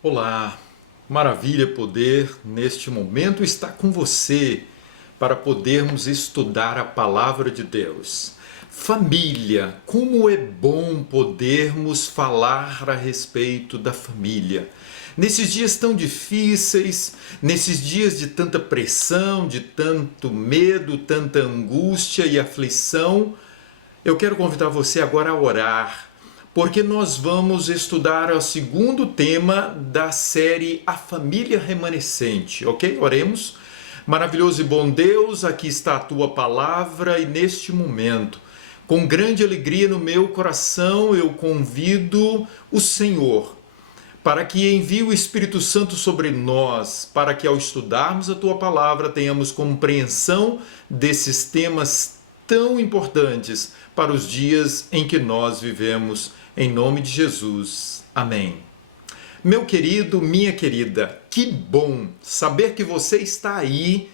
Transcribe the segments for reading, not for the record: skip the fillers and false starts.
Olá, maravilha poder neste momento estar com você para podermos estudar a palavra de Deus. Família, como é bom podermos falar a respeito da família. Nesses dias tão difíceis, nesses dias de tanta pressão, de tanto medo, tanta angústia e aflição, eu quero convidar você agora a orar, porque nós vamos estudar o segundo tema da série A Família Remanescente, ok? Oremos. Maravilhoso e bom Deus, aqui está a tua palavra e neste momento, com grande alegria no meu coração, eu convido o Senhor para que envie o Espírito Santo sobre nós, para que ao estudarmos a tua palavra tenhamos compreensão desses temas tão importantes para os dias em que nós vivemos. Em nome de Jesus. Amém. Meu querido, minha querida, que bom saber que você está aí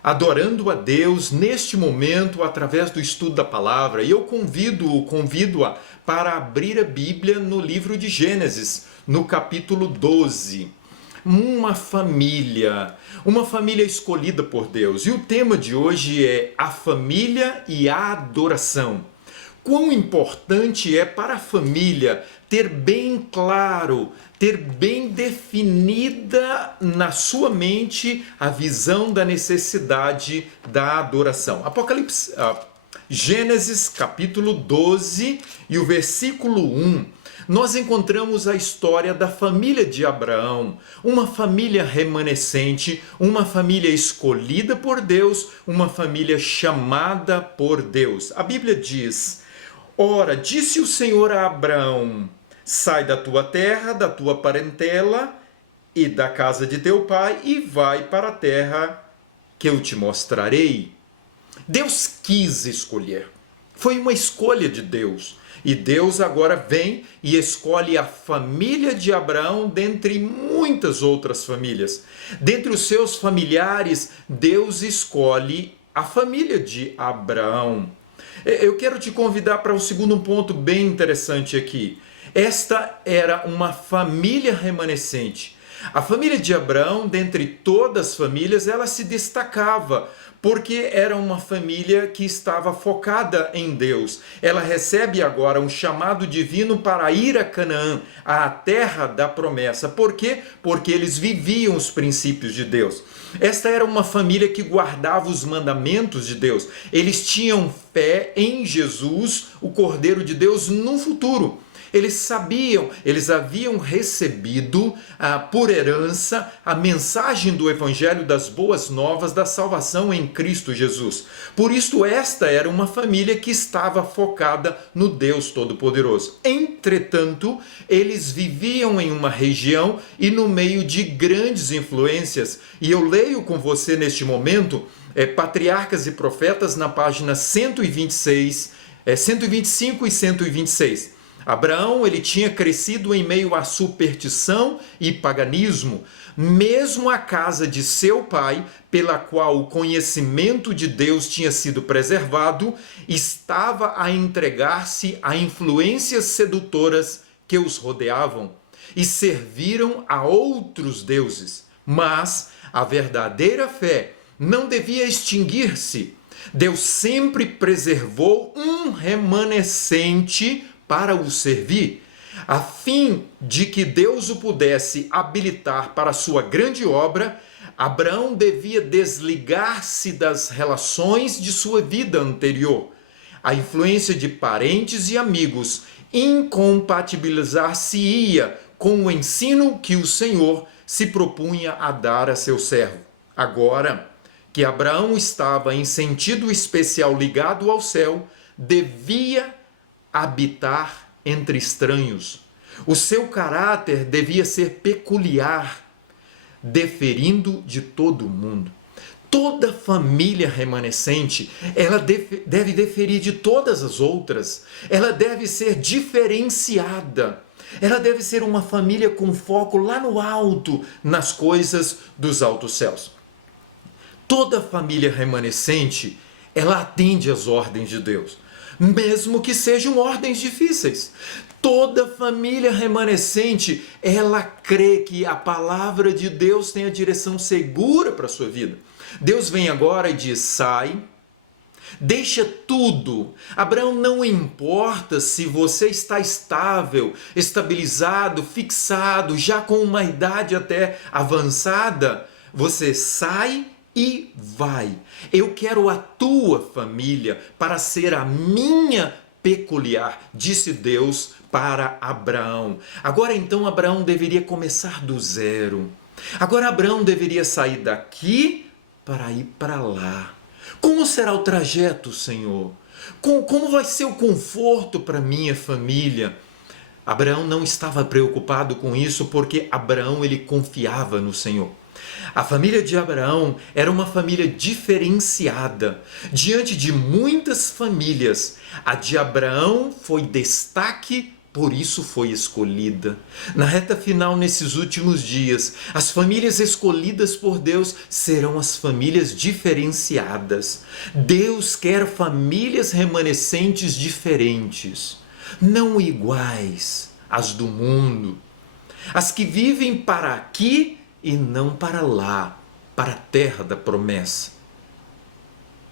adorando a Deus neste momento através do estudo da palavra. E eu convido-a para abrir a Bíblia no livro de Gênesis, no capítulo 12. Uma família escolhida por Deus. E o tema de hoje é a família e a adoração. Quão importante é para a família ter bem claro, ter bem definida na sua mente a visão da necessidade da adoração. Gênesis capítulo 12 e o versículo 1. Nós encontramos a história da família de Abraão, uma família remanescente, uma família escolhida por Deus, uma família chamada por Deus. A Bíblia diz: ora, disse o Senhor a Abraão: sai da tua terra, da tua parentela e da casa de teu pai e vai para a terra que eu te mostrarei. Deus quis escolher. Foi uma escolha de Deus. E Deus agora vem e escolhe a família de Abraão dentre muitas outras famílias. Dentre os seus familiares, Deus escolhe a família de Abraão. Eu quero te convidar para um segundo ponto bem interessante aqui. Esta era uma família remanescente. A família de Abraão, dentre todas as famílias, ela se destacava, porque era uma família que estava focada em Deus. Ela recebe agora um chamado divino para ir a Canaã, a terra da promessa. Por quê? Porque eles viviam os princípios de Deus. Esta era uma família que guardava os mandamentos de Deus. Eles tinham fé em Jesus, o Cordeiro de Deus, no futuro. Eles sabiam, eles haviam recebido por herança a mensagem do Evangelho das Boas Novas da salvação em Cristo Jesus. Por isso, esta era uma família que estava focada no Deus Todo-Poderoso. Entretanto, eles viviam em uma região e no meio de grandes influências. E eu leio com você neste momento Patriarcas e Profetas na página 126, 125 e 126. Abraão, ele tinha crescido em meio à superstição e paganismo. Mesmo a casa de seu pai, pela qual o conhecimento de Deus tinha sido preservado, estava a entregar-se a influências sedutoras que os rodeavam e serviram a outros deuses. Mas a verdadeira fé não devia extinguir-se. Deus sempre preservou um remanescente para o servir, a fim de que Deus o pudesse habilitar para a sua grande obra. Abraão devia desligar-se das relações de sua vida anterior, a influência de parentes e amigos, incompatibilizar-se-ia com o ensino que o Senhor se propunha a dar a seu servo. Agora que Abraão estava em sentido especial ligado ao céu, devia habitar entre estranhos. O seu caráter devia ser peculiar, diferindo de todo mundo. Toda família remanescente, ela deve diferir de todas as outras. Ela deve ser diferenciada. Ela deve ser uma família com foco lá no alto, nas coisas dos altos céus. Toda família remanescente, ela atende às ordens de Deus, mesmo que sejam ordens difíceis. Toda família remanescente, ela crê que a palavra de Deus tem a direção segura para a sua vida. Deus vem agora e diz: sai, deixa tudo. Abraão, não importa se você está estável, estabilizado, fixado, já com uma idade até avançada, você sai e vai. Eu quero a tua família para ser a minha peculiar, disse Deus para Abraão. Agora então Abraão deveria começar do zero. Agora Abraão deveria sair daqui para ir para lá. Como será o trajeto, Senhor? Como vai ser o conforto para minha família? Abraão não estava preocupado com isso porque Abraão ele confiava no Senhor. A família de Abraão era uma família diferenciada. Diante de muitas famílias, a de Abraão foi destaque, por isso foi escolhida. Na reta final, nesses últimos dias, as famílias escolhidas por Deus serão as famílias diferenciadas. Deus quer famílias remanescentes diferentes, não iguais às do mundo. As que vivem para aqui e não para lá, para a terra da promessa.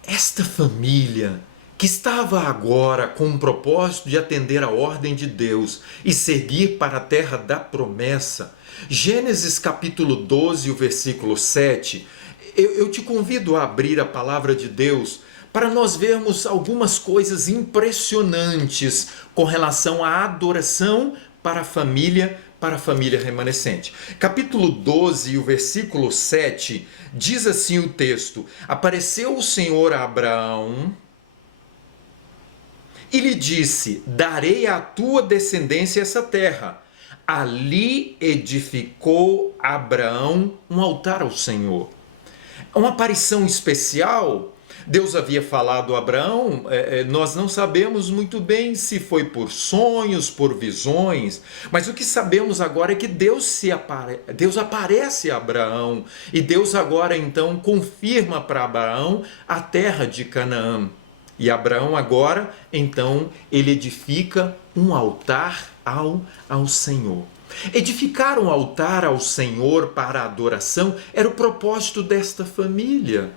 Esta família que estava agora com o propósito de atender a ordem de Deus e seguir para a terra da promessa, Gênesis capítulo 12, o versículo 7, eu te convido a abrir a palavra de Deus para nós vermos algumas coisas impressionantes com relação à adoração para a família remanescente. Capítulo 12, o versículo 7, diz assim o texto: apareceu o Senhor a Abraão e lhe disse: darei à tua descendência essa terra. Ali edificou Abraão um altar ao Senhor. Uma aparição especial. Deus havia falado a Abraão, nós não sabemos muito bem se foi por sonhos, por visões, mas o que sabemos agora é que Deus aparece a Abraão e Deus agora então confirma para Abraão a terra de Canaã. E Abraão agora, então, ele edifica um altar ao Senhor. Edificar um altar ao Senhor para a adoração era o propósito desta família.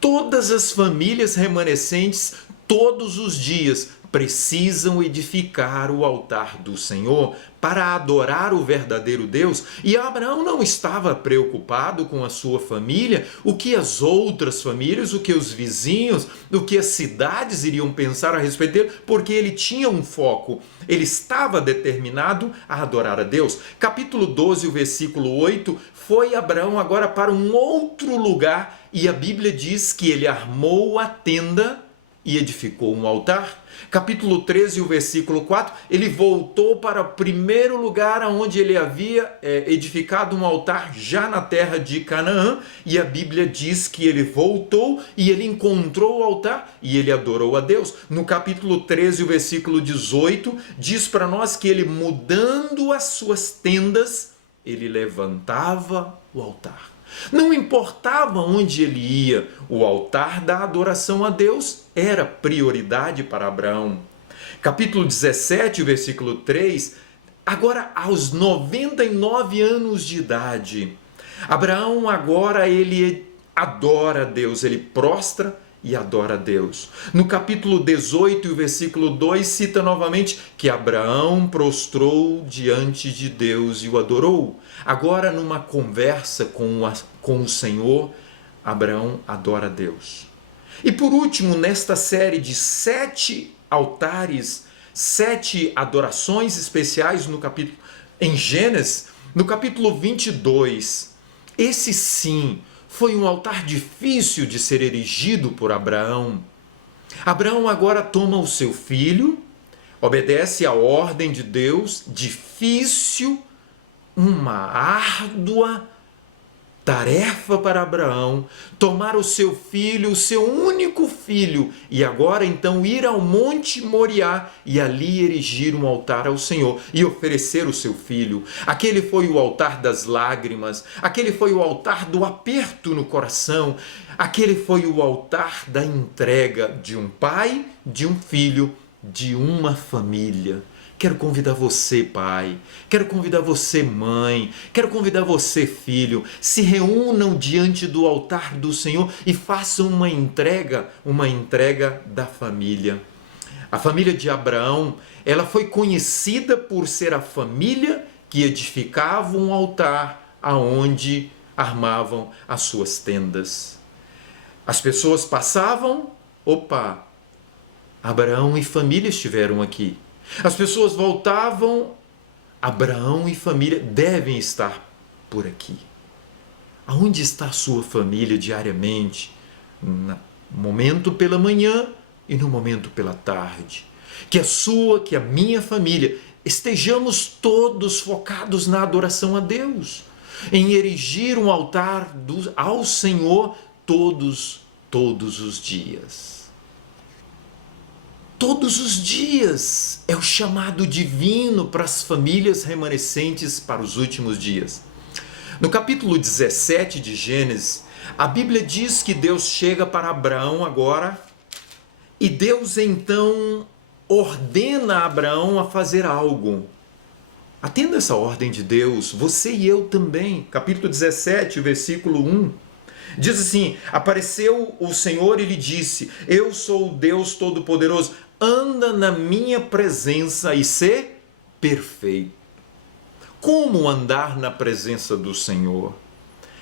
Todas as famílias remanescentes, todos os dias, precisam edificar o altar do Senhor para adorar o verdadeiro Deus. E Abraão não estava preocupado com a sua família, o que as outras famílias, o que os vizinhos, o que as cidades iriam pensar a respeito dele, porque ele tinha um foco. Ele estava determinado a adorar a Deus. Capítulo 12, o versículo 8, foi Abraão agora para um outro lugar e a Bíblia diz que ele armou a tenda e edificou um altar. Capítulo 13, o versículo 4, ele voltou para o primeiro lugar onde ele havia edificado um altar já na terra de Canaã, e a Bíblia diz que ele voltou e ele encontrou o altar e ele adorou a Deus. No capítulo 13, o versículo 18, diz para nós que ele, mudando as suas tendas, ele levantava o altar. Não importava onde ele ia, o altar da adoração a Deus era prioridade para Abraão. Capítulo 17, versículo 3, agora aos 99 anos de idade, Abraão agora ele adora a Deus, ele prostra e adora a Deus. No capítulo 18, versículo 2, cita novamente que Abraão prostrou diante de Deus e o adorou. Agora, numa conversa com o Senhor, Abraão adora a Deus. E por último, nesta série de 7 altares, 7 adorações especiais em Gênesis, no capítulo 22, esse sim foi um altar difícil de ser erigido por Abraão. Abraão agora toma o seu filho, obedece à ordem de Deus, difícil, uma árdua tarefa para Abraão, tomar o seu filho, o seu único filho, e agora então ir ao Monte Moriá e ali erigir um altar ao Senhor e oferecer o seu filho. Aquele foi o altar das lágrimas, aquele foi o altar do aperto no coração, aquele foi o altar da entrega de um pai, de um filho, de uma família. Quero convidar você, pai. Quero convidar você, mãe. Quero convidar você, filho. Se reúnam diante do altar do Senhor e façam uma entrega da família. A família de Abraão, ela foi conhecida por ser a família que edificava um altar aonde armavam as suas tendas. As pessoas passavam, opa, Abraão e família estiveram aqui. As pessoas voltavam, Abraão e família devem estar por aqui. Aonde está a sua família diariamente? No momento pela manhã e no momento pela tarde. Que a sua, que a minha família, estejamos todos focados na adoração a Deus, em erigir um altar ao Senhor todos os dias. Todos os dias é o chamado divino para as famílias remanescentes para os últimos dias. No capítulo 17 de Gênesis, a Bíblia diz que Deus chega para Abraão agora e Deus então ordena a Abraão a fazer algo. Atenda essa ordem de Deus, você e eu também. Capítulo 17, versículo 1. Diz assim: apareceu o Senhor e lhe disse: eu sou o Deus Todo-Poderoso, anda na minha presença e ser perfeito. Como andar na presença do Senhor?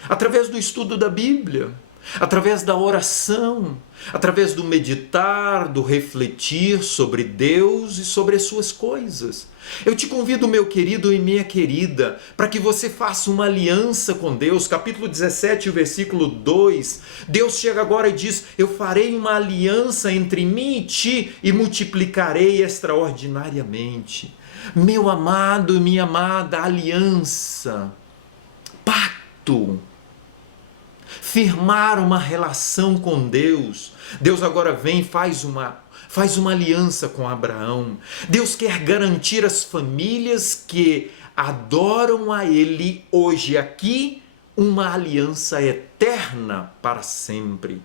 Através do estudo da Bíblia, através da oração, através do meditar, do refletir sobre Deus e sobre as suas coisas. Eu te convido, meu querido e minha querida, para que você faça uma aliança com Deus. Capítulo 17, versículo 2. Deus chega agora e diz: eu farei uma aliança entre mim e ti e multiplicarei extraordinariamente. Meu amado e minha amada, aliança, pacto, firmar uma relação com Deus. Deus agora vem e faz uma aliança com Abraão. Deus quer garantir às famílias que adoram a Ele hoje aqui uma aliança eterna para sempre.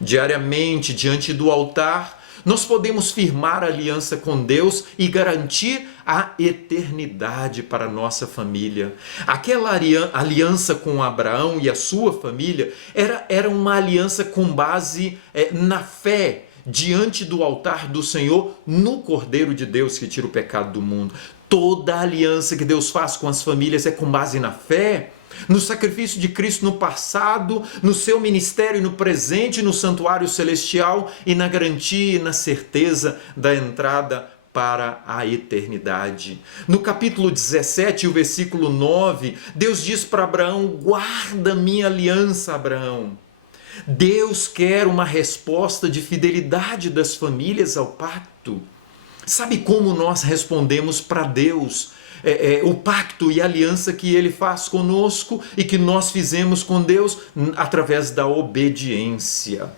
Diariamente, diante do altar, nós podemos firmar aliança com Deus e garantir a eternidade para a nossa família. Aquela aliança com Abraão e a sua família era uma aliança com base na fé, diante do altar do Senhor, no Cordeiro de Deus que tira o pecado do mundo. Toda a aliança que Deus faz com as famílias é com base na fé, no sacrifício de Cristo no passado, no seu ministério no presente, no santuário celestial e na garantia e na certeza da entrada para a eternidade. No capítulo 17, o versículo 9, Deus diz para Abraão: guarda minha aliança, Abraão. Deus quer uma resposta de fidelidade das famílias ao pacto. Sabe como nós respondemos para Deus? O pacto e a aliança que Ele faz conosco e que nós fizemos com Deus através da obediência.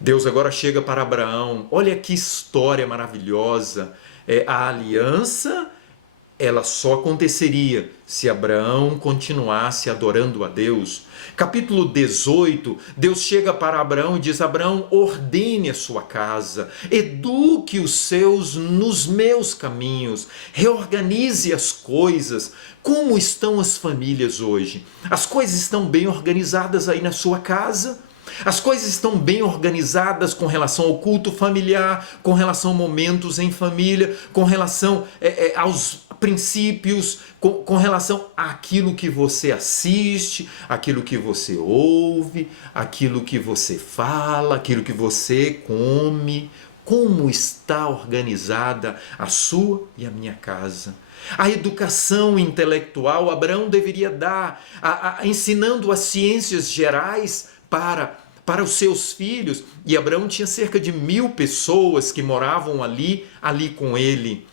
Deus agora chega para Abraão. Olha que história maravilhosa. A aliança, ela só aconteceria se Abraão continuasse adorando a Deus. Capítulo 18, Deus chega para Abraão e diz: Abraão, ordene a sua casa, eduque os seus nos meus caminhos, reorganize as coisas. Como estão as famílias hoje? As coisas estão bem organizadas aí na sua casa? As coisas estão bem organizadas com relação ao culto familiar, com relação a momentos em família, com relação aos princípios, com relação àquilo que você assiste, aquilo que você ouve, aquilo que você fala, aquilo que você come. Como está organizada a sua e a minha casa? A educação intelectual, Abraão deveria dar, ensinando as ciências gerais para os seus filhos. E Abraão tinha cerca de 1000 pessoas que moravam ali com ele.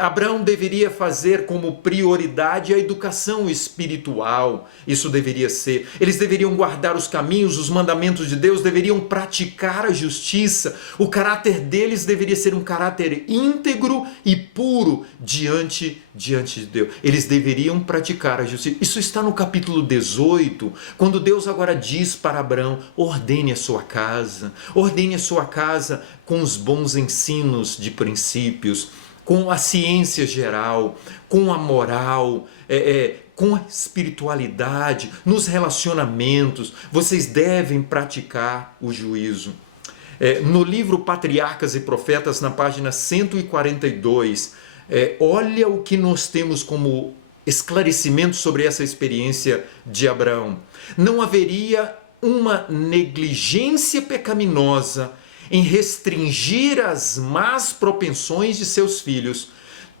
Abraão deveria fazer como prioridade a educação espiritual. Isso deveria ser. Eles deveriam guardar os caminhos, os mandamentos de Deus, deveriam praticar a justiça. O caráter deles deveria ser um caráter íntegro e puro diante de Deus. Eles deveriam praticar a justiça. Isso está no capítulo 18, quando Deus agora diz para Abraão: ordene a sua casa com os bons ensinos de princípios, com a ciência geral, com a moral, com a espiritualidade, nos relacionamentos. Vocês devem praticar o juízo. No livro Patriarcas e Profetas, na página 142, olha o que nós temos como esclarecimento sobre essa experiência de Abraão. Não haveria uma negligência pecaminosa em restringir as más propensões de seus filhos,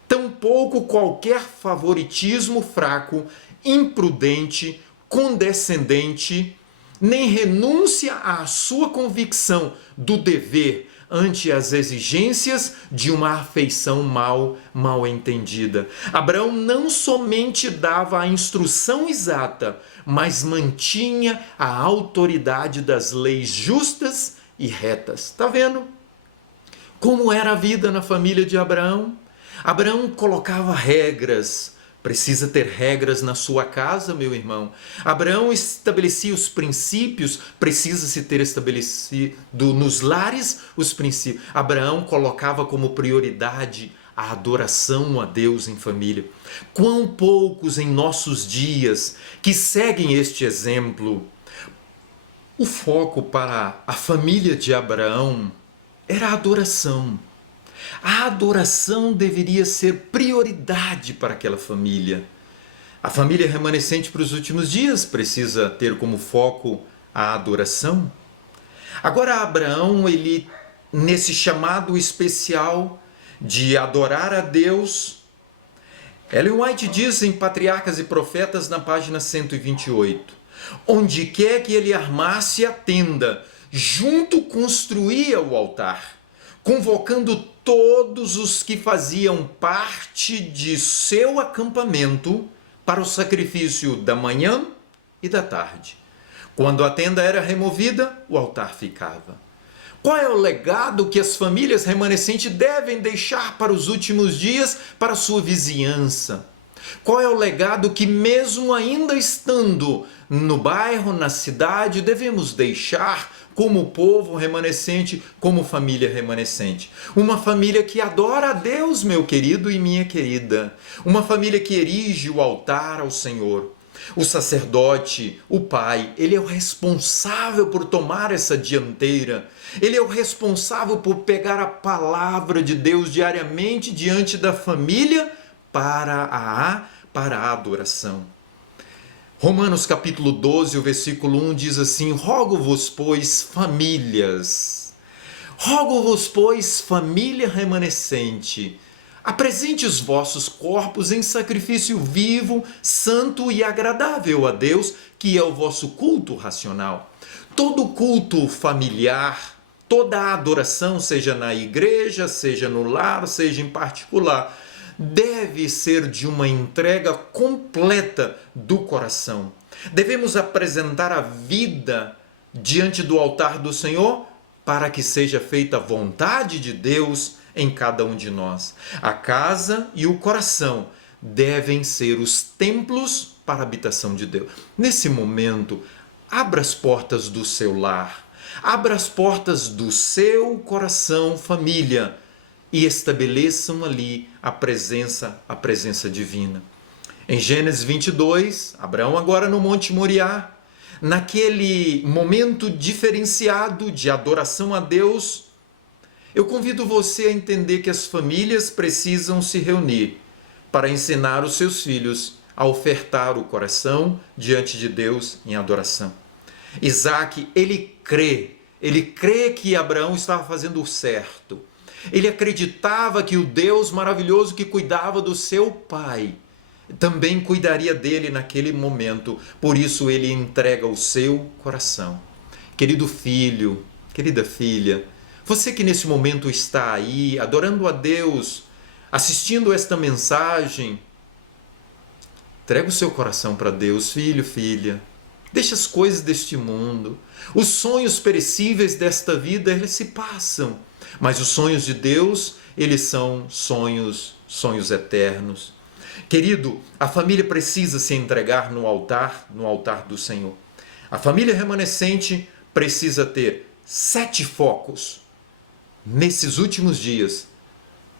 tampouco qualquer favoritismo fraco, imprudente, condescendente, nem renúncia à sua convicção do dever ante as exigências de uma afeição mal entendida. Abraão não somente dava a instrução exata, mas mantinha a autoridade das leis justas e retas. Está vendo como era a vida na família de Abraão? Abraão colocava regras. Precisa ter regras na sua casa, meu irmão. Abraão estabelecia os princípios, precisa-se ter estabelecido nos lares os princípios. Abraão colocava como prioridade a adoração a Deus em família. Quão poucos em nossos dias que seguem este exemplo. O foco para a família de Abraão era a adoração. A adoração deveria ser prioridade para aquela família. A família remanescente para os últimos dias precisa ter como foco a adoração. Agora Abraão, nesse chamado especial de adorar a Deus, Ellen White diz em Patriarcas e Profetas, na página 128, onde quer que ele armasse a tenda, junto construía o altar, convocando todos os que faziam parte de seu acampamento para o sacrifício da manhã e da tarde. Quando a tenda era removida, o altar ficava. Qual é o legado que as famílias remanescentes devem deixar para os últimos dias, para a sua vizinhança? Qual é o legado que, mesmo ainda estando no bairro, na cidade, devemos deixar como povo remanescente, como família remanescente? Uma família que adora a Deus, meu querido e minha querida. Uma família que erige o altar ao Senhor. O sacerdote, o pai, ele é o responsável por tomar essa dianteira. Ele é o responsável por pegar a palavra de Deus diariamente diante da família para a adoração. Romanos capítulo 12, o versículo 1 diz assim: Rogo-vos, pois, famílias, rogo-vos, pois, família remanescente, apresente os vossos corpos em sacrifício vivo, santo e agradável a Deus, que é o vosso culto racional. Todo culto familiar, toda adoração, seja na igreja, seja no lar, seja em particular, deve ser de uma entrega completa do coração. Devemos apresentar a vida diante do altar do Senhor para que seja feita a vontade de Deus em cada um de nós. A casa e o coração devem ser os templos para a habitação de Deus. Nesse momento, abra as portas do seu lar, abra as portas do seu coração, família, e estabeleçam ali a presença divina. Em Gênesis 22, Abraão agora no Monte Moriá, naquele momento diferenciado de adoração a Deus, eu convido você a entender que as famílias precisam se reunir para ensinar os seus filhos a ofertar o coração diante de Deus em adoração. Isaac, ele crê que Abraão estava fazendo o certo. Ele acreditava que o Deus maravilhoso que cuidava do seu pai também cuidaria dele naquele momento. Por isso ele entrega o seu coração. Querido filho, querida filha, você que nesse momento está aí adorando a Deus, assistindo esta mensagem, entrega o seu coração para Deus, filho, filha. Deixa as coisas deste mundo. Os sonhos perecíveis desta vida, eles se passam. Mas os sonhos de Deus, eles são sonhos eternos. Querido, a família precisa se entregar no altar do Senhor. A família remanescente precisa ter 7 focos nesses últimos dias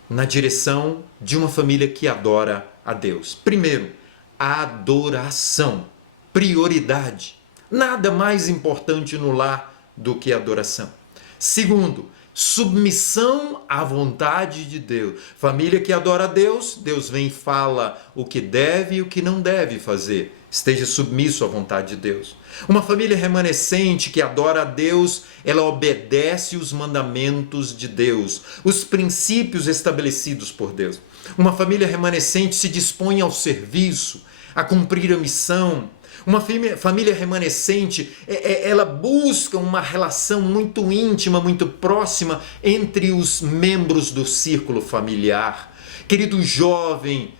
na direção de uma família que adora a Deus. Primeiro, adoração, prioridade. Nada mais importante no lar do que adoração. Segundo, submissão à vontade de Deus. Família que adora a Deus, Deus vem e fala o que deve e o que não deve fazer. Esteja submisso à vontade de Deus. Uma família remanescente que adora a Deus, ela obedece os mandamentos de Deus, os princípios estabelecidos por Deus. Uma família remanescente se dispõe ao serviço, a cumprir a missão. Uma família remanescente, ela busca uma relação muito íntima, muito próxima entre os membros do círculo familiar. Querido jovem,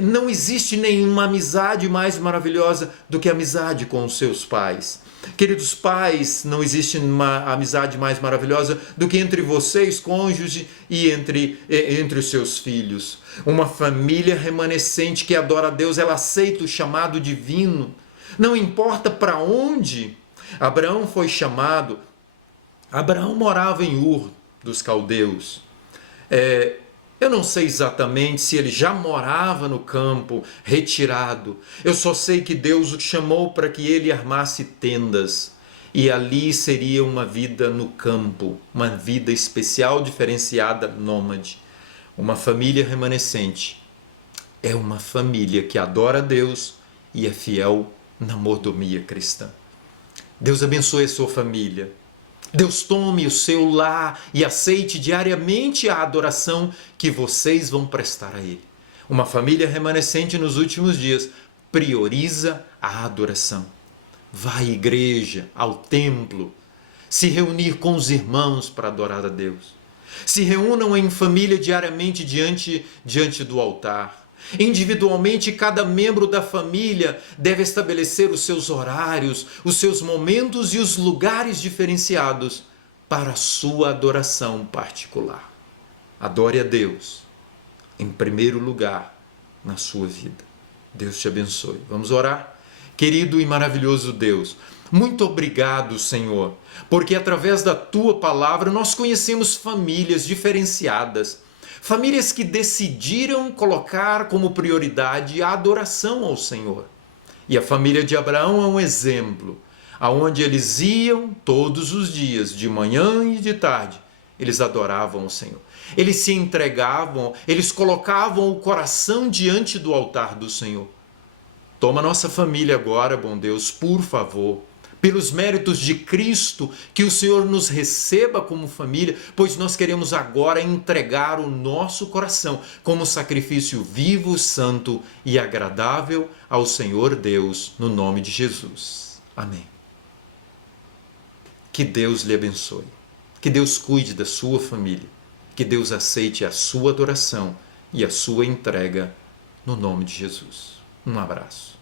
não existe nenhuma amizade mais maravilhosa do que a amizade com os seus pais. Queridos pais, não existe uma amizade mais maravilhosa do que entre vocês, cônjuge, e entre os seus filhos. Uma família remanescente que adora a Deus, ela aceita o chamado divino. Não importa para onde Abraão foi chamado. Abraão morava em Ur dos Caldeus. Eu não sei exatamente se ele já morava no campo, retirado. Eu só sei que Deus o chamou para que ele armasse tendas. E ali seria uma vida no campo, uma vida especial, diferenciada, nômade. Uma família remanescente é uma família que adora a Deus e é fiel na mordomia cristã. Deus abençoe a sua família. Deus tome o seu lar e aceite diariamente a adoração que vocês vão prestar a Ele. Uma família remanescente nos últimos dias prioriza a adoração. Vai à igreja, ao templo, se reunir com os irmãos para adorar a Deus. Se reúnam em família diariamente diante do altar. Individualmente, cada membro da família deve estabelecer os seus horários, os seus momentos e os lugares diferenciados para a sua adoração particular. Adore a Deus em primeiro lugar na sua vida. Deus te abençoe. Vamos orar? Querido e maravilhoso Deus, muito obrigado, Senhor, porque através da Tua palavra nós conhecemos famílias diferenciadas. Famílias que decidiram colocar como prioridade a adoração ao Senhor. E a família de Abraão é um exemplo, aonde eles iam todos os dias, de manhã e de tarde, eles adoravam o Senhor. Eles se entregavam, eles colocavam o coração diante do altar do Senhor. Toma nossa família agora, bom Deus, por favor. Pelos méritos de Cristo, que o Senhor nos receba como família, pois nós queremos agora entregar o nosso coração como sacrifício vivo, santo e agradável ao Senhor Deus, no nome de Jesus. Amém. Que Deus lhe abençoe. Que Deus cuide da sua família. Que Deus aceite a sua adoração e a sua entrega, no nome de Jesus. Um abraço.